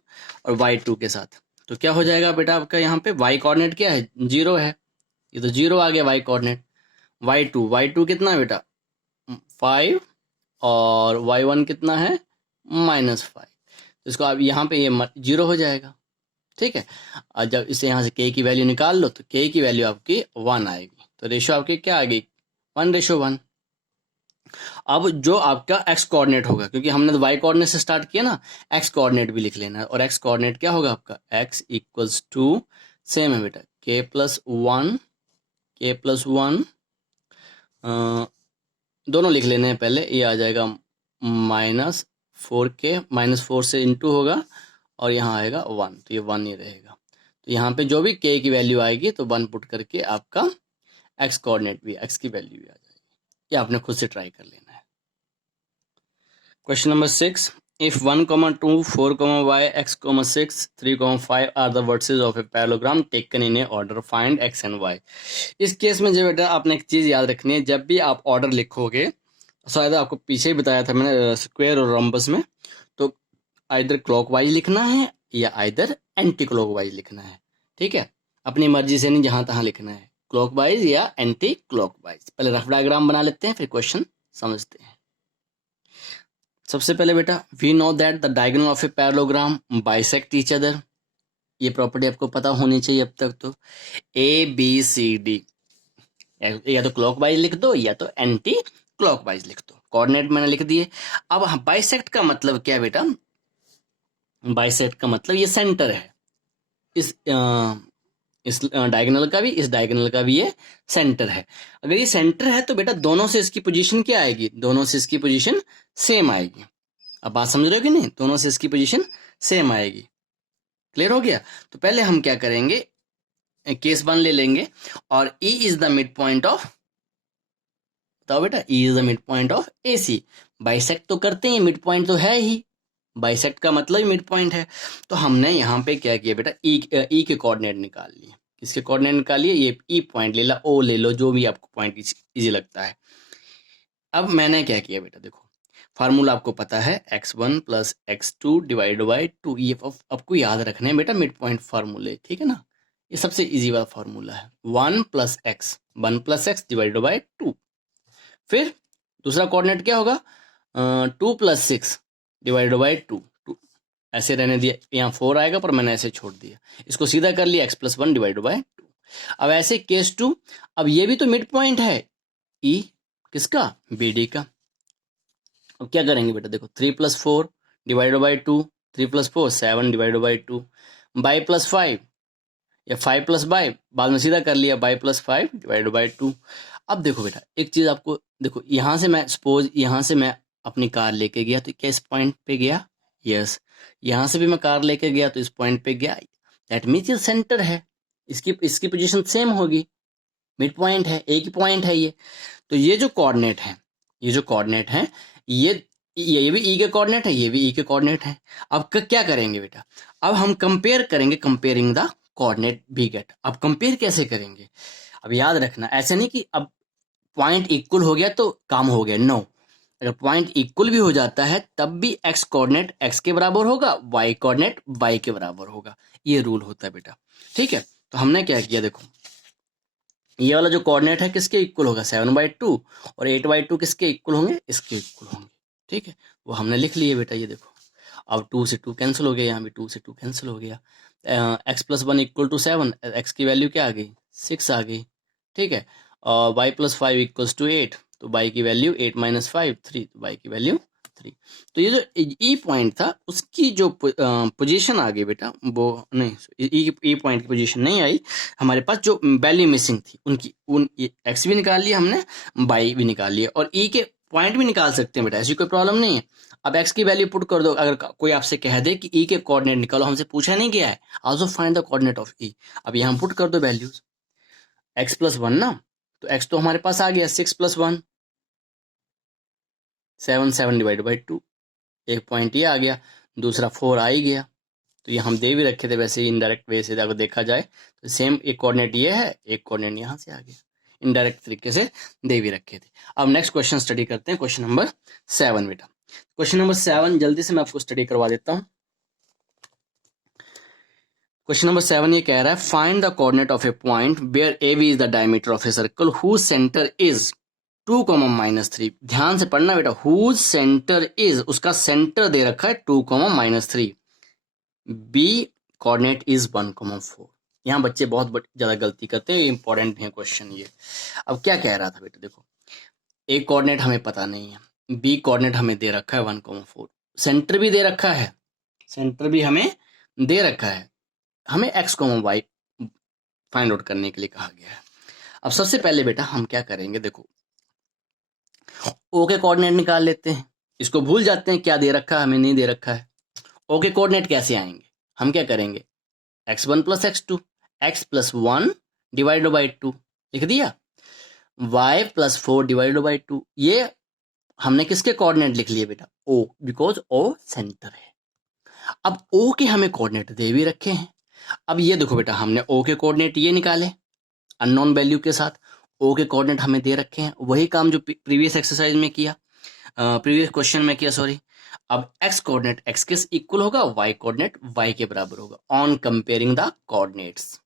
और y2 के साथ। तो क्या हो जाएगा बेटा आपका, यहाँ पे y कोऑर्डिनेट क्या है, 0 है, ये तो 0 आ गया y कोऑर्डिनेट। y2 कितना है बेटा, 5 और y1 कितना है, -5। तो इसको आप यहाँ पे ये 0 हो जाएगा, ठीक है। और जब इसे यहाँ से k की वैल्यू निकाल लो तो k की वैल्यू आपकी 1 आएगी, तो रेशो आपकी क्या आ गई, 1:1। अब जो आपका x कोऑर्डिनेट होगा, क्योंकि हमने तो y कोऑर्डिनेट से स्टार्ट किया ना, x कोऑर्डिनेट भी लिख लेना है। और x कोऑर्डिनेट क्या होगा आपका, x इक्वल्स टू, सेम है बेटा, k प्लस 1, k प्लस 1, दोनों लिख लेने हैं पहले, ये आ जाएगा -4k, -4 से इंटू होगा और यहाँ आएगा 1, तो ये 1 ही रहेगा। तो यहाँ पे जो भी k की वैल्यू आएगी तो 1 पुट करके आपका x कोऑर्डिनेट भी, x की वैल्यू भी आ जाएगी। ये आपने खुद से ट्राई कर लेना है। Question number 6, if 1, 2, 4, y, x, 6, 3, 5 are the vertices of a parallelogram taken in a order, find x and y। इस केस में जो बेटा आपने एक चीज याद रखनी है, जब भी आप ऑर्डर लिखोगे, शायद आपको पीछे ही बताया था मैंने स्क्वायर और रोम्बस में, तो आइदर क्लॉकवाइज लिखना है या आइदर एंटी क्लॉकवाइज लिखना है, ठीक है। अपनी मर्जी से नहीं, जहां तहां लिखना है, क्लॉकवाइज या एंटी क्लॉकवाइज। पहले रफ डायग्राम बना लेते हैं, फिर क्वेश्चन समझते हैं। सबसे पहले बेटा, we know that the diagonal of a parallelogram bisect each other. ये प्रॉपर्टी आपको पता होनी चाहिए अब तक। तो ABCD या तो क्लॉकवाइज लिख दो या तो एंटी क्लॉकवाइज लिख दो, कोऑर्डिनेट मैंने लिख दिए। अब बाइसेक्ट का मतलब क्या है बेटा, बाइसेक्ट का मतलब ये सेंटर है, इस डायगोनल का भी, इस डायगोनल का भी ये सेंटर है। अगर ये सेंटर है तो बेटा दोनों से इसकी पोजीशन क्या आएगी, दोनों से इसकी पोजीशन सेम आएगी। अब बात समझ रहे हो कि नहीं, दोनों से इसकी पोजीशन सेम आएगी। क्लियर हो गया। तो पहले हम क्या करेंगे, केस 1 ले लेंगे और E is the mid point of, बताओ बेटा, E is the mid point of AC। Bisect तो करते हैं, मिड पॉइंट तो है ही, बाइसेक्ट का मतलब मिड पॉइंट है। तो हमने यहाँ पे क्या किया बेटा, E के कोऑर्डिनेट निकाल लिए। किसके कोऑर्डिनेट निकालिए, ये E पॉइंट ले ला, O ले लो, जो भी आपको पॉइंट इजी लगता है। अब मैंने क्या किया बेटा, देखो फार्मूला आपको पता है, x1 plus x2 divide by 2। ये आपको याद रखना है बेटा, मिड पॉइंट फार्मूले, ठीक है ना। ये सबसे इजी वाला फार्मूला है, 1 प्लस एक्स डिवाइड बाई 2। फिर दूसरा कोऑर्डिनेट क्या होगा, 2 प्लस 6 डिवाइड बाई 2। ऐसे रहने दिया, यहाँ 4 आएगा पर मैंने ऐसे छोड़ दिया, इसको सीधा कर लिया, x प्लस 1 डिवाइड बाई 2। अब ऐसे केस 2, अब ये भी तो मिड पॉइंट है, E किसका, BD का। अब क्या करेंगे बेटा, देखो 3 plus 4 divide by 2, 3 plus 4 7 divide by 2, by plus 5 या 5 प्लस बाई, बाद में सीधा कर लिया, बाई प्लस 5 डिवाइड बाई 2। अब देखो बेटा एक चीज आपको, देखो यहाँ से मैं सपोज, यहाँ से मैं अपनी कार लेके गया तो क्या इस पॉइंट पे गया, यस। यहाँ से भी मैं कार लेके गया तो इस पॉइंट पे गया, दैट मीन्स ये सेंटर है, इसकी पोजीशन सेम होगी, मिड पॉइंट है, एक ही पॉइंट है ये। तो ये जो कोऑर्डिनेट है, ये जो कोऑर्डिनेट है, ये भी E के कोऑर्डिनेट है, ये भी E के कोऑर्डिनेट है। अब क्या करेंगे बेटा, अब हम कंपेयर करेंगे, comparing the coordinate we get. अब कंपेयर कैसे करेंगे, अब याद रखना, ऐसे नहीं कि अब पॉइंट इक्वल हो गया तो काम हो गया, नो। अगर पॉइंट इक्वल भी हो जाता है तब भी एक्स कोऑर्डिनेट एक्स के बराबर होगा, वाई कोऑर्डिनेट वाई के बराबर होगा, ये रूल होता है बेटा। ठीक है, तो हमने क्या किया, देखो ये वाला जो कोऑर्डिनेट है किसके इक्वल होगा, 7/2, और 8/2 किसके इक्वल होंगे, इसके इक्वल होंगे। ठीक है, वो हमने लिख लिए बेटा, ये देखो अब 2 से 2 कैंसिल हो गया, यहाँ भी 2 से 2 कैंसिल हो गया, x+1 = 7, एक्स की वैल्यू क्या आ गई, 6 आ गई। ठीक है, और y+5 = 8, तो y की वैल्यू 8 - 5 3, तो y की वैल्यू 3। तो ये जो ई पॉइंट था उसकी जो पोजीशन आ गई बेटा, वो नहीं, ई पॉइंट की पोजीशन नहीं आई, हमारे पास जो वैल्यू मिसिंग थी उनकी, उन एक्स भी निकाल लिया हमने, वाई भी निकाल लिया, और ई के पॉइंट भी निकाल सकते हैं बेटा, ऐसी कोई प्रॉब्लम नहीं है। अब एक्स की वैल्यू पुट कर दो, अगर कोई आपसे कह दे कि ई के कोऑर्डिनेट निकालो, हमसे पूछा नहीं गया है, also find the coordinate of E. अब यहाँ पुट कर दो वैल्यूज, x+1 ना, तो x तो हमारे पास आ गया 6+1, 7/2, एक पॉइंट ये आ गया, दूसरा 4 आ ही गया, तो ये हम दे भी रखे थे वैसे ही इनडायरेक्ट वे से अगर देखा जाए तो सेम, एक कोऑर्डिनेट ये है, एक कोऑर्डिनेट यहाँ से आ गया, इनडायरेक्ट तरीके से दे भी रखे थे। अब नेक्स्ट क्वेश्चन स्टडी करते हैं, क्वेश्चन नंबर 7 बेटा। क्वेश्चन नंबर 7 जल्दी से मैं आपको स्टडी करवा देता हूँ। क्वेश्चन नंबर 7 ये कह रहा है, find the coordinate of a point where A B is the diameter of a circle whose centre is 2, -3। ध्यान से पढ़ना बेटा, हुज सेंटर इज, उसका सेंटर दे रखा है 2, -3, बी कोऑर्डिनेट इज 1, 4। यहाँ बच्चे बहुत ज्यादा गलती करते हैं, इंपॉर्टेंट है क्वेश्चन ये। अब क्या कह रहा था बेटा, देखो ए कोऑर्डिनेट हमें पता नहीं है, बी कोऑर्डिनेट हमें दे रखा है 1, 4, सेंटर भी दे रखा है, सेंटर भी हमें दे रखा है, हमें x, y फाइंड आउट करने के लिए कहा गया है। अब सबसे पहले बेटा हम क्या करेंगे, देखो ओ के कोऑर्डिनेट निकाल लेते हैं, इसको भूल जाते हैं क्या दे रखा है, हमें नहीं दे रखा है। ओ के कोऑर्डिनेट कैसे आएंगे, हम क्या करेंगे, x1 + x2, x+1 / 2 लिख दिया, y+4 / 2, ये हमने किसके कोऑर्डिनेट लिख लिए बेटा, ओ, बिकॉज ओ सेंटर है। अब ओ के हमें कोऑर्डिनेट दे भी रखे हैं। अब ये देखो बेटा, हमने ओ के कोऑर्डिनेट ये निकाले अननोन वैल्यू के साथ, ओ के कोऑर्डिनेट हमें दे रखे हैं, वही काम जो प्रीवियस एक्सरसाइज में किया, प्रीवियस क्वेश्चन में किया, सॉरी। अब x कोऑर्डिनेट x के इक्वल होगा, y कोऑर्डिनेट y के बराबर होगा, on comparing the coordinates,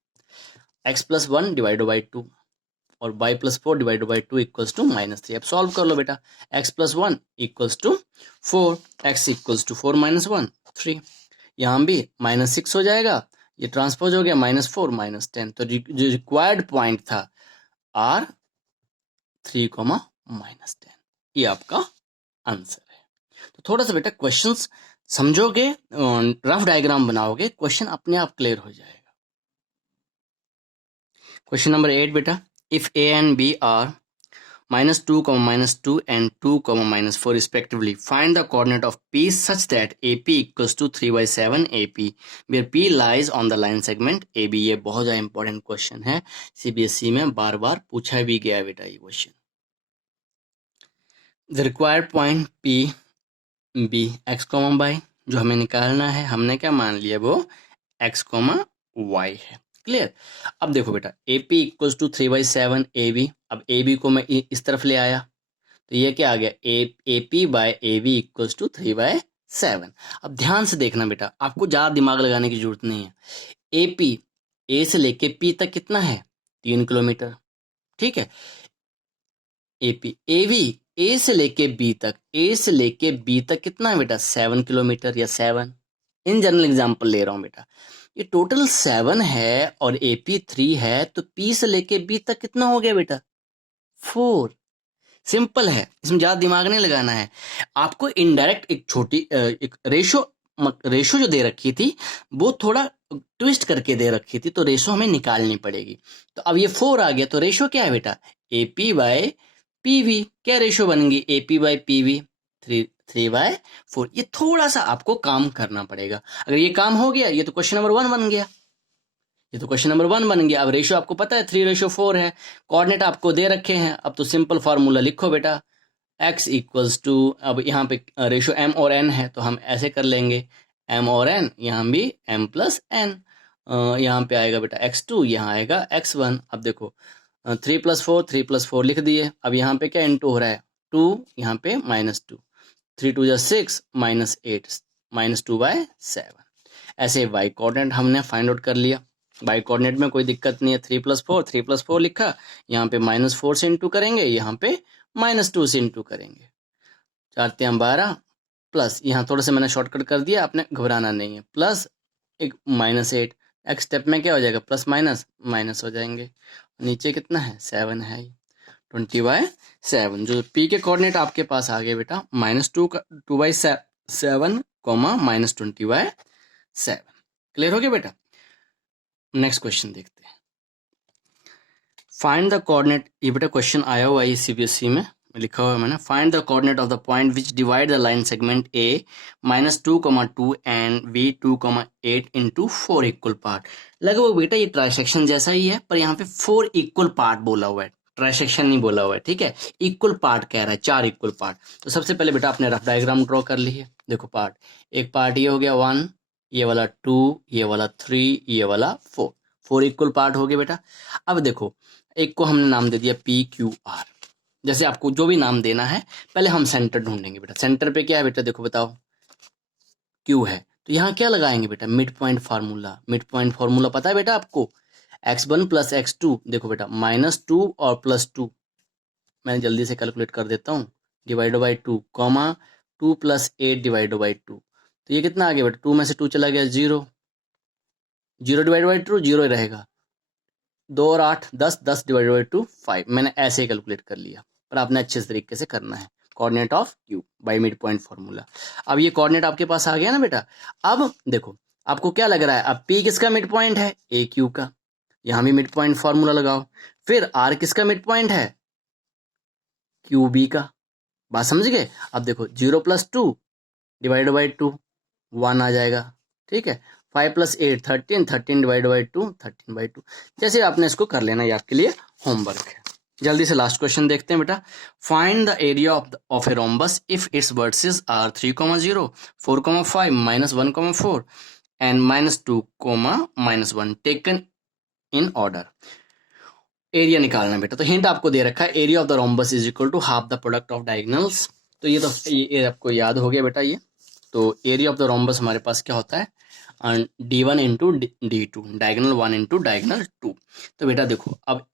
x+1 / 2 और y+4 / 2 = -3। अब सॉल्व कर लो बेटा, x+1 = 4, x = 4 - 1 3, यहाँ भी -6 हो जाएगा, ये ट्रांसपोज हो गया, -4 - 10, तो जो रिक्वायर्ड पॉइंट था R 3, -10, ये आपका आंसर है। तो थोड़ा सा बेटा क्वेश्चंस समझोगे, रफ डायग्राम बनाओगे, क्वेश्चन अपने आप क्लियर हो जाएगा। क्वेश्चन नंबर 8 बेटा, if a and b are -2, -2 and 2, -4 respectively, find the coordinate of P such that AP = 3/7 AP, where P lies on the line segment AB। ये बहुत ज़्यादा इंपॉर्टेंट क्वेश्चन है, CBSE में बार बार पूछा भी गया है बेटा ये question. The required point P B x, y जो हमें निकालना है, हमने क्या मान लिया, वो x, y है, क्लियर। अब देखो बेटा, AP = 3/7 AB, अब AB को मैं इस तरफ ले आया, तो ये क्या आ गया, AP/AB = 3/7। अब ध्यान से देखना बेटा, आपको ज़्यादा दिमाग लगाने की जरूरत नहीं है। AP A से लेके P तक कितना है, 3 किलोमीटर, ठीक है। AV A से लेके B तक, A से लेके B तक कितना है बेटा, 7 किलोमीटर या 7, इन जनरल एग्जाम्पल ले रहा हूँ बेटा, ये टोटल 7 है और AP 3 है, तो P से लेके B तक कितना हो गया बेटा, 4। सिंपल है, इसमें ज्यादा दिमाग नहीं लगाना है। आपको इनडायरेक्ट एक छोटी एक रेशो जो दे रखी थी वो थोड़ा ट्विस्ट करके दे रखी थी, तो रेशो हमें निकालनी पड़ेगी। तो अब ये 4 आ गया, तो रेशो क्या है बेटा, AP/PV, क्या रेशो बनेगी, AP/PV 3/4। ये थोड़ा सा आपको काम करना पड़ेगा, अगर ये काम हो गया, ये तो क्वेश्चन नंबर 1 बन गया, ये तो क्वेश्चन नंबर 1 बन गया। अब रेशो आपको पता है 3/4 है, कोऑर्डिनेट आपको दे रखे हैं, अब तो सिंपल फार्मूला लिखो बेटा, x = अब यहाँ पे रेशो m और n है, तो हम ऐसे कर लेंगे, m और n, यहाँ भी m+n, यहाँ पे आएगा बेटा x2, यहाँ आएगा x1। अब देखो 3+4 लिख दिए, अब यहाँ पे क्या इंटू हो रहा है, 2, यहाँ पे -2, 3 2 जा 6, -8, -2/7। ऐसे y कोऑर्डिनेट हमने फाइंड आउट कर लिया। y कोऑर्डिनेट में कोई दिक्कत नहीं है, 3 + 4 लिखा, यहाँ पे -4 से इंटू करेंगे, यहाँ पे -2 से इंटू करेंगे, 4 3 12 प्लस यहाँ थोड़ा सा मैंने शॉर्टकट कर दिया, आपने घबराना नहीं है, प्लस एक -8। नेक्स्ट स्टेप में क्या हो जाएगा, प्लस माइनस माइनस हो जाएंगे। नीचे कितना है, 7 है, 20/7। जो p के कोऑर्डिनेट आपके पास आ गए बेटा -2/7, -20/7। क्लियर हो गया बेटा। नेक्स्ट क्वेश्चन देखते हैं। फाइंड द कोऑर्डिनेट, ये बेटा क्वेश्चन आया हुआ है सीबीएसई में, लिखा हुआ है मैंने। Find the coordinate of the point which divide the line segment A -2, 2 and v 2, 8 into 4 equal part. लगभग बेटा ये ट्राइसेक्शन जैसा ही है, पर यहाँ पे 4 इक्वल पार्ट बोला हुआ है, ट्राइसेक्शन नहीं बोला हुआ है, ठीक है। इक्वल पार्ट कह रहा है, 4 इक्वल पार्ट। तो सबसे पहले बेटा आपने रफ डायग्राम ड्रॉ कर ली है। देखो पार्ट, एक पार्ट ये हो गया 1, ये वाला 2, ये वाला 3, ये वाला 4, 4 इक्वल पार्ट हो गए बेटा। अब देखो एक को हमने नाम दे दिया PQR। जैसे आपको जो भी नाम देना है, पहले हम सेंटर ढूंढेंगे बेटा। सेंटर पे क्या है बेटा, देखो बताओ, Q है, तो यहाँ क्या लगाएंगे बेटा, mid point formula. Mid point formula पता है बेटा आपको, x1 + x2। देखो बेटा -2 और +2, मैं जल्दी से कैलकुलेट कर देता हूँ, /2, 2 + 8 /2। तो ये कितना आ गया बेटा, 2 में से 2 चला गया 0, 0 /2 0 ही रहेगा, 2 और 8 10, 10 /2 5। मैंने ऐसे ही कैलकुलेट कर लिया, पर आपने अच्छे तरीके से करना है। Coordinate of Q by mid point formula. अब ये कोऑर्डिनेट आपके पास आ गया ना बेटा। अब देखो आपको क्या लग रहा है, अब P किसका मिड पॉइंट है, AQ का, यहाँ भी मिड पॉइंट फार्मूला लगाओ। फिर R किसका मिड पॉइंट है, QB का। बात समझ गए। अब देखो 0 + 2 /2 1 आ जाएगा, ठीक है। 5 + 8 13, 13 /2 13/2। जैसे आपने इसको कर लेना, ये आपके लिए होमवर्क है। जल्दी से लास्ट क्वेश्चन देखते हैं बेटा। Find the area of a rhombus if its vertices are 3, 0, 4, 5, -1, 4 and -2, -1 taken in order. Area निकालना बेटा। तो हिंट आपको दे रखा है, area of the rhombus is equal to half the product of diagonals. तो ये आपको याद हो गया बेटा ये। तो एरिया ऑफ द रोम्बस हमारे पास क्या होता है, D1 into D2, diagonal 1 into diagonal 2। तो बेटा देखो अब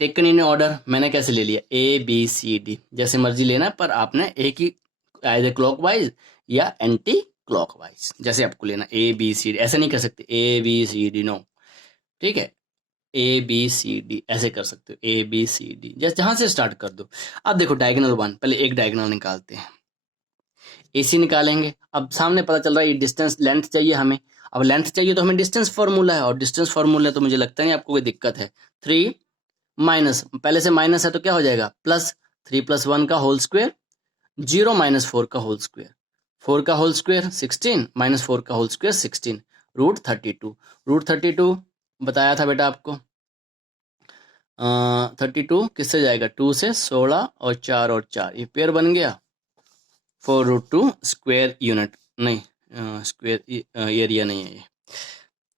टेकन इन ऑर्डर मैंने कैसे ले लिया, ABCD, जैसे मर्जी लेना, पर आपने एक ही आइदर क्लॉकवाइज या एंटी क्लॉकवाइज, जैसे आपको लेना ABCD। ऐसे नहीं कर सकते ABCD, नो, ठीक है। ABCD ऐसे कर सकते हो, ABCD, जैसे जहां से स्टार्ट कर दो। अब देखो डायगोनल 1, पहले एक डायगोनल निकालते हैं, AC निकालेंगे। अब सामने पता चल रहा है ये डिस्टेंस, लेंथ चाहिए हमें। अब लेंथ चाहिए तो हमें डिस्टेंस फार्मूला है, और डिस्टेंस फार्मूला तो मुझे लगता नहीं आपको कोई दिक्कत है। 3 माइनस, पहले से माइनस है तो क्या हो जाएगा, +3 + 1 का होल स्क्वायर, 0 - 4 का होल स्क्वायर, 4 का होल स्क्वायर 16, -4 का होल स्क्वायर 16, √32। √32 बताया था बेटा आपको, 32 किससे जाएगा, 2 से 16 और 4 और 4, ये पेयर बन गया। 4√2 स्क्वायर यूनिट, नहीं स्क्वायर एरिया नहीं है ये,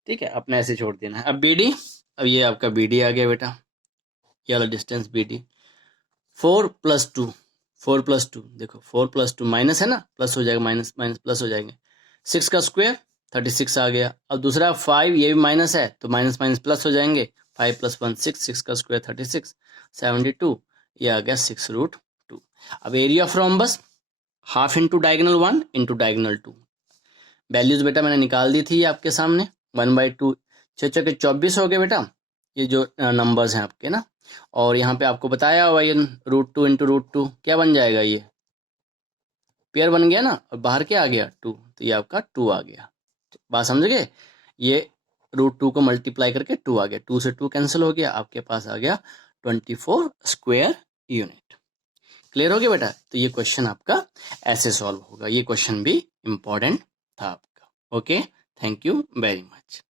ठीक है, अपने ऐसे छोड़ देना है। अब BD, अब ये आपका BD आ गया बेटा, ये वाला डिस्टेंस BD। 4 + 2, 4 + 2, देखो 4 + 2 माइनस है ना, प्लस हो जाएगा, माइनस माइनस प्लस हो जाएंगे। 6 का स्क्वायर 36 आ गया। अब दूसरा 5, ये भी माइनस है तो माइनस माइनस प्लस हो जाएंगे। 5 + 1 6, 6 का स्क्वायर 36, 72, ये आ गया 6√2। अब area of rhombus half into diagonal 1 into diagonal 2। Values बेटा मैंने निकाल दी थी आपके सामने, 1/2, 6 के 24 हो गए बेटा, ये जो नंबर्स हैं आपके ना। और यहाँ पे आपको बताया हुआ ये √2 इंटू √2 क्या बन जाएगा, ये पेयर बन गया ना, और बाहर क्या आ गया 2, तो ये आपका 2 आ गया। बात समझ गए। ये √2 को मल्टीप्लाई करके 2 आ गया, 2 से 2 कैंसिल हो गया, आपके पास आ गया 24 स्क्वायर यूनिट। क्लियर हो गया बेटा। तो ये क्वेश्चन आपका ऐसे सॉल्व होगा, ये क्वेश्चन भी इंपॉर्टेंट था आपका। Okay, thank you very much.